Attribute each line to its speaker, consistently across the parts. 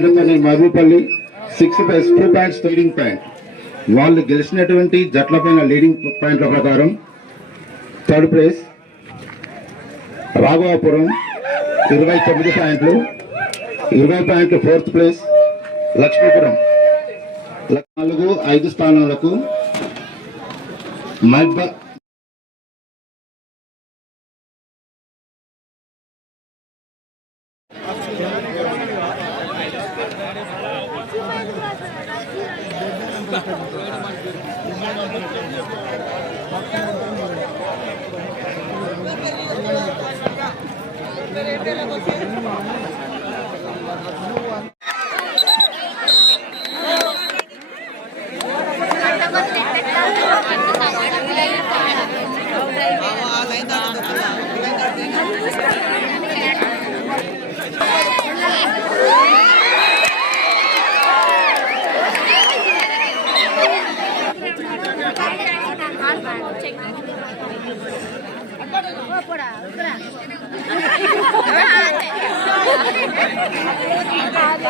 Speaker 1: కేంద్రంలోని మహబూపల్లి six two points leading point వాళ్ళు గెలిచినటువంటి జట్లపైన లీడింగ్ పాయింట్ల ప్రకారం థర్డ్ ప్లేస్ రాఘవాపురం ఇరవై తొమ్మిది పాయింట్లు ఇరవై పాయింట్లు ఫోర్త్ ప్లేస్ లక్ష్మీపురం. నాలుగు ఐదు స్థానాలకు మహబా
Speaker 2: Gracias.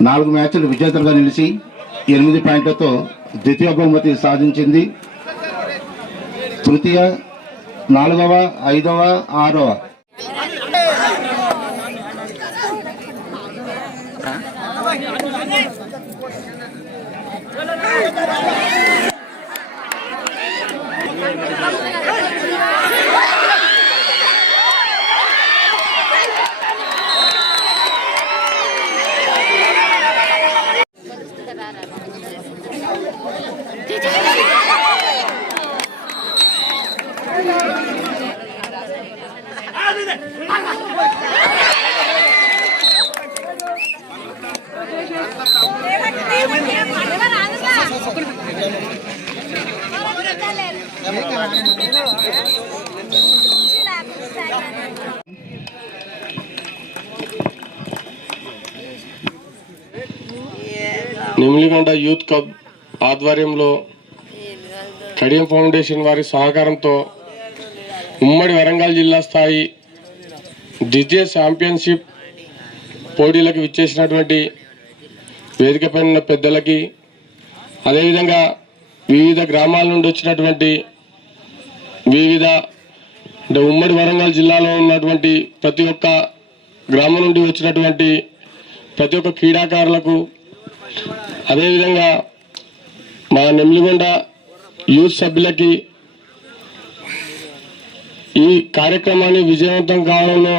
Speaker 1: నాలుగు మ్యాచ్లు విజేతలుగా నిలిచి ఎనిమిది పాయింట్లతో ద్వితీయ బహుమతి సాధించింది. తృతీయ నాలుగవ ఐదవ ఆరవ.
Speaker 3: నిమిలిగొండ యూత్ క్లబ్ ఆధ్వర్యంలో కడియం ఫౌండేషన్ వారి సహకారంతో ఉమ్మడి వరంగల్ జిల్లా స్థాయి డిజే ఛాంపియన్షిప్ పోటీలకు విచ్చేసినటువంటి వేదికపై ఉన్న పెద్దలకి అదేవిధంగా వివిధ గ్రామాల నుండి వచ్చినటువంటి వివిధ అంటే ఉమ్మడి వరంగల్ జిల్లాలో ఉన్నటువంటి ప్రతి ఒక్క గ్రామం నుండి వచ్చినటువంటి ప్రతి ఒక్క క్రీడాకారులకు అదేవిధంగా మా నెమ్లిగొండ యూత్ సభ్యులకి ఈ కార్యక్రమాన్ని విజయవంతం కావడంలో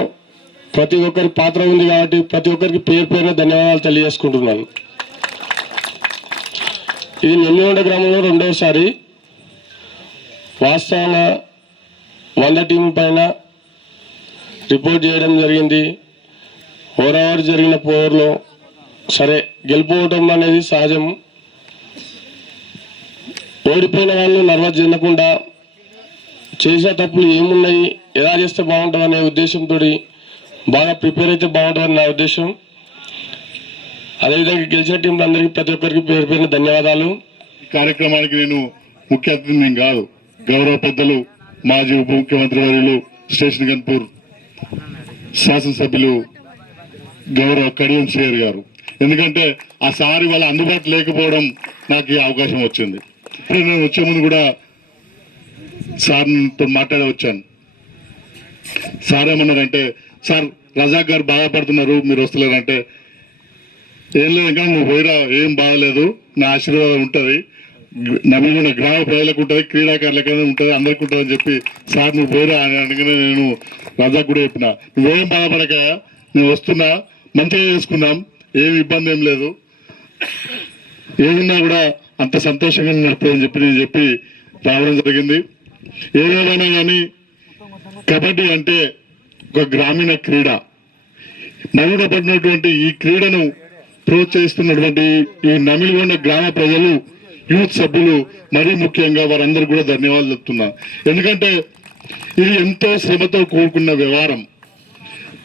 Speaker 3: ప్రతి ఒక్కరి పాత్ర ఉంది కాబట్టి ప్రతి ఒక్కరికి పేరు పేరున ధన్యవాదాలు తెలియజేసుకుంటున్నాను. ఇది నెమ్లిగొండ గ్రామంలో రెండవసారి. వాస్తవంగా వంద టీం పైన రిపోర్ట్ చేయడం జరిగింది. ఓవర్ జరిగిన పోర్లో సరే గెలిపోవటం అనేది సహజం. ఓడిపోయిన వాళ్ళు నర్వస్ చెందకుండా చేసేటప్పుడు తప్పులు ఏమున్నాయి ఎలా చేస్తే బాగుంటుంది అనే ఉద్దేశంతో బాగా ప్రిపేర్ అయితే బాగుంటుందని నా ఉద్దేశం. అదేవిధంగా గెలిచిన టీంలందరికీ ప్రతి ఒక్కరికి పేరు పేరున ధన్యవాదాలు.
Speaker 4: ఈ కార్యక్రమానికి నేను ముఖ్య అతిథి నేను కాదు. గౌరవ పెద్దలు మాజీ ఉప ముఖ్యమంత్రి వర్యులు స్టేషన్ గన్పూర్ శాసనసభ్యులు గౌరవ కడియం శేర్ గారు. ఎందుకంటే ఆ సారి వాళ్ళ అందుబాటు లేకపోవడం నాకు ఈ అవకాశం వచ్చింది. ఇప్పుడు నేను వచ్చే ముందు కూడా సార్తో మాట్లాడే వచ్చాను. సార్ ఏమన్నారంటే సార్ రజాక్ గారు బాధపడుతున్నారు మీరు వస్తలేరంటే. ఏం లేదు ఇంకా నువ్వు పోయిరా ఏం బాగలేదు నా ఆశీర్వాదం ఉంటుంది నమ్మకం గ్రామ ప్రజలకు ఉంటుంది క్రీడాకారులకైనా ఉంటుంది అందరికి ఉంటుంది అని చెప్పి సార్ నువ్వు పోయిరా అని అనగానే నేను రజాక్ కూడా చెప్పిన. నువ్వేం బాధపడక నేను వస్తున్నా మంచిగా చేసుకున్నాం ఏమి ఇబ్బంది ఏం లేదు. ఏమున్నా కూడా అంత సంతోషంగా అని చెప్పి నేను చెప్పి రావడం జరిగింది. ఏదేమైనా కానీ కబడ్డీ అంటే ఒక గ్రామీణ క్రీడ. నవీనపడినటువంటి ఈ క్రీడను ప్రోత్సహిస్తున్నటువంటి ఈ నమిలిగొండ గ్రామ ప్రజలు యూత్ సభ్యులు మరీ ముఖ్యంగా వారందరూ కూడా ధన్యవాదాలు చెప్తున్నా. ఎందుకంటే ఇది ఎంతో శ్రమతో కూడుకున్న వ్యవహారం.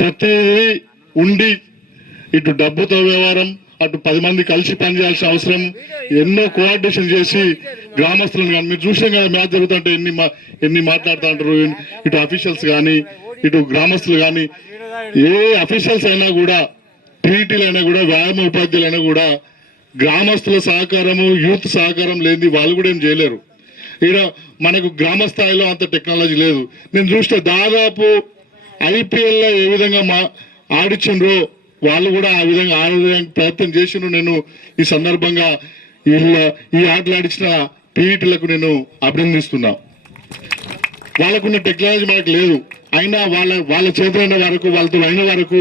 Speaker 4: ప్రతిదీ ఉండి ఇటు డబ్బుతో వ్యవహారం అటు పది మంది కలిసి పనిచేయాల్సిన అవసరం ఎన్నో కోఆర్డినేషన్ చేసి గ్రామస్తులను కానీ మీరు చూసాం కదా మ్యాచ్ జరుగుతుంటే ఎన్ని మా- ఎన్ని మాట్లాడుతూ ఉంటారు ఇటు అఫీషియల్స్ కానీ ఇటు గ్రామస్తులు కానీ ఏ అఫీషియల్స్ అయినా కూడా పీఈటీలు అయినా కూడా వ్యాయామ ఉపాధ్యాయులు అయినా కూడా గ్రామస్తుల సహకారము యూత్ సహకారం లేనిది వాళ్ళు కూడా ఏం చేయలేరు. ఈడ మనకు గ్రామ స్థాయిలో అంత టెక్నాలజీ లేదు. నేను చూస్తే దాదాపు ఐపీఎల్లో ఏ విధంగా మా ఆడిచ్చిండ్రో వాళ్ళు కూడా ఆ విధంగా ఆడడానికి ప్రయత్నం చేసిండ్రు. నేను ఈ సందర్భంగా వీళ్ళ ఈ ఆటలు ఆడించిన పీఈటీలకు నేను అభినందిస్తున్నా. వాళ్ళకున్న టెక్నాలజీ మనకు లేదు. అయినా వాళ్ళ వాళ్ళ చేతులైన వరకు వాళ్ళతో అయిన వరకు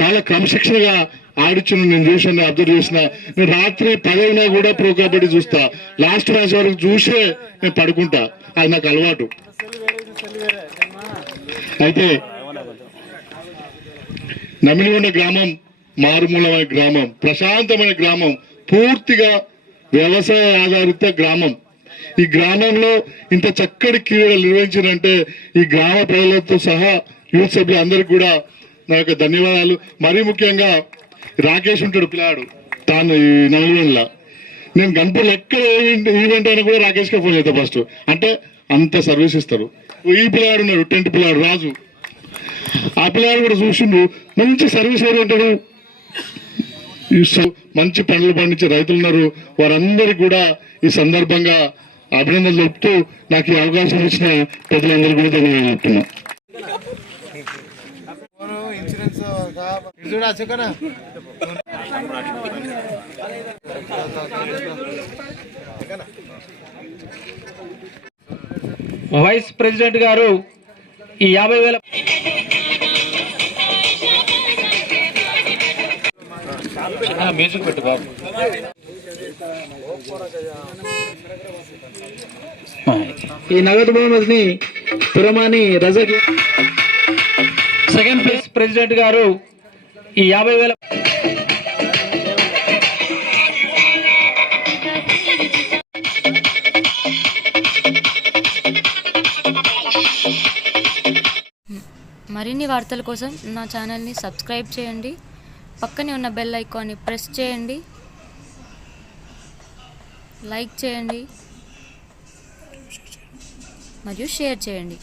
Speaker 4: చాలా క్రమశిక్షణగా ఆడిచ్చిన నేను చూసాను అబ్జర్వ్ చేసిన. నేను రాత్రి పదైనా కూడా ప్రో కబడ్డీ చూస్తా. లాస్ట్ మ్యాచ్ వరకు చూసే నేను పడుకుంటా. అది నాకు అలవాటు. అయితే నమిలిగొండ గ్రామం మారుమూలమైన గ్రామం ప్రశాంతమైన గ్రామం పూర్తిగా వ్యవసాయ ఆధారిత గ్రామం. ఈ గ్రామంలో ఇంత చక్కటి క్రీడలు నిర్వహించారంటే ఈ గ్రామ ప్రజలతో సహా యూత్ సభ్యులు కూడా నా యొక్క ధన్యవాదాలు. మరీ ముఖ్యంగా రాకేష్ ఉంటాడు పిల్లాడు. తాను ఈ నేను గణపూర్లో ఎక్కడ ఈవెంట్ ఈవెంట్ అయినా కూడా రాకేష్కే ఫోన్ చేస్తా ఫస్ట్ అంటే అంత సర్వీస్ ఇస్తారు. ఈ పిల్లాడు ఉన్నాడు టెంట్ పిల్లాడు రాజు. ఆ పిల్లాడు కూడా చూసిండు మంచి సర్వీస్ ఎవరు ఉంటాడు? మంచి పంటలు పండించే రైతులు ఉన్నారు. వారందరికీ కూడా ఈ సందర్భంగా అభినందనలు చెప్తూ నాకు ఈ అవకాశం ఇచ్చిన ప్రజలందరూ కూడా ధన్యవాదాలు
Speaker 5: చెప్తున్నాను
Speaker 6: వైస్ ప్రెసిడెంట్ గారు ఈ యాభై వేల మ్యూజిక్ పెట్టు బాబు. ఈ నగదు బహుమతిని పురమాని రజక్ సెకండ్ ప్లేస్ ప్రెసిడెంట్ గారు ఈ యాభై వేల
Speaker 2: మరిన్ని వార్తల కోసం నా ఛానల్ని సబ్స్క్రైబ్ చేయండి. పక్కనే ఉన్న బెల్ ఐకాన్ని ప్రెస్ చేయండి. లైక్ చేయండి. మరియు షేర్ చేయండి.